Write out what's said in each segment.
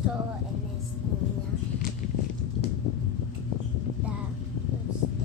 Esto es niña. Da usted.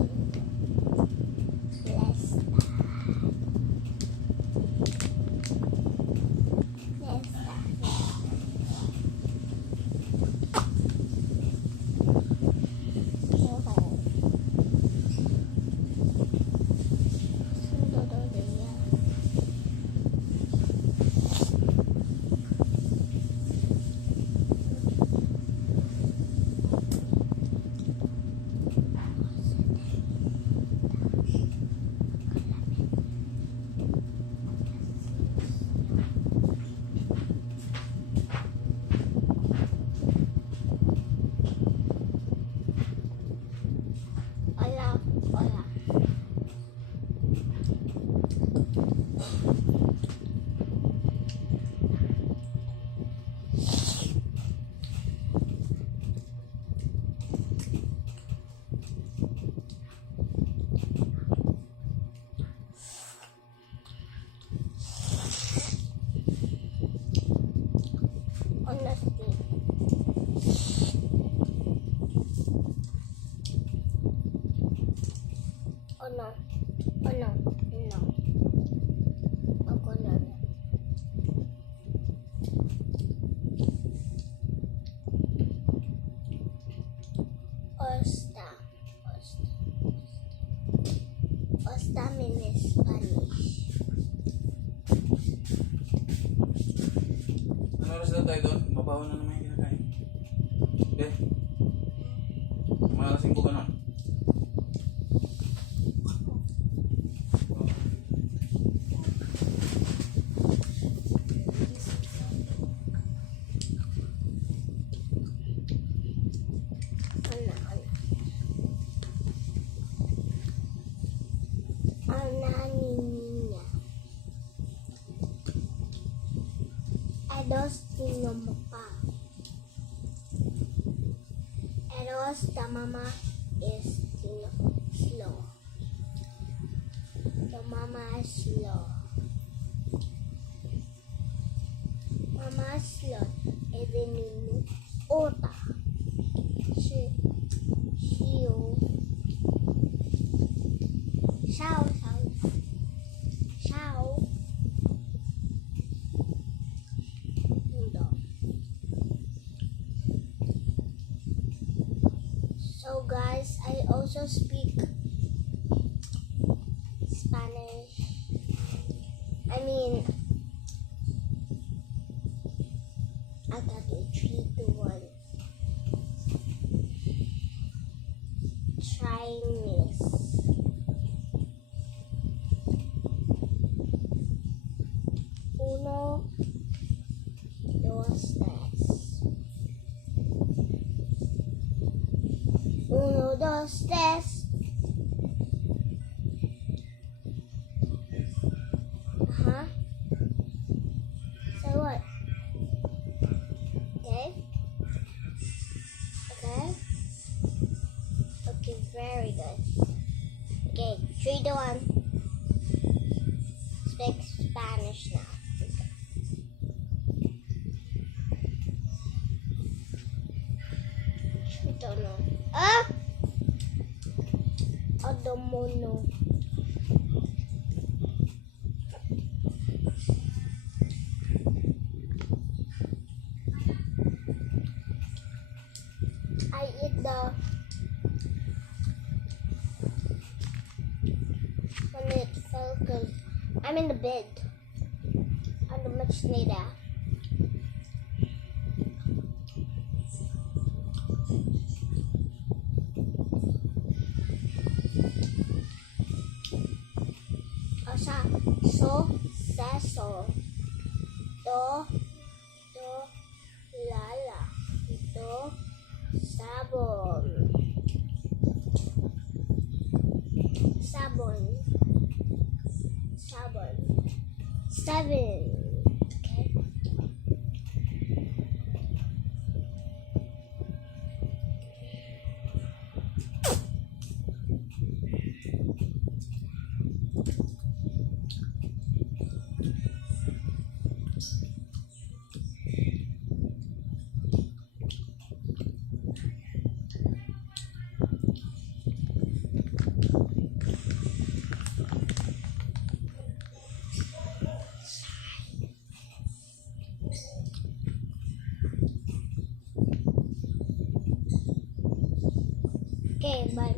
Hola, hola. Honesty. Oh no. Oh no. No. Ako na. Osta. Osta. Osta means Spanish. Ano oras na tayo doon? Mabaho na naman yung kinakain. Okay? Mga alas 5 ka na. Ana niña. Dos tiene papá. Eros the mama is slow. The mama is slow. Mama is slow. Es de niño. Ota. She. Sao. So guys, I also speak Spanish. I mean, I got a 3 to 1. Chinese. Uno, dos, tres. Uno, dos, tres. Uh-huh. So what? Okay. Okay. Okay, very good. Okay, 3 to 1. Speak Spanish now. I don't know. Ah! Adomono. I eat when it fell because I'm in the bed. I'm much later. So, so, do, lala, do, sabon, sabon, 7. Okay. Okay, bye.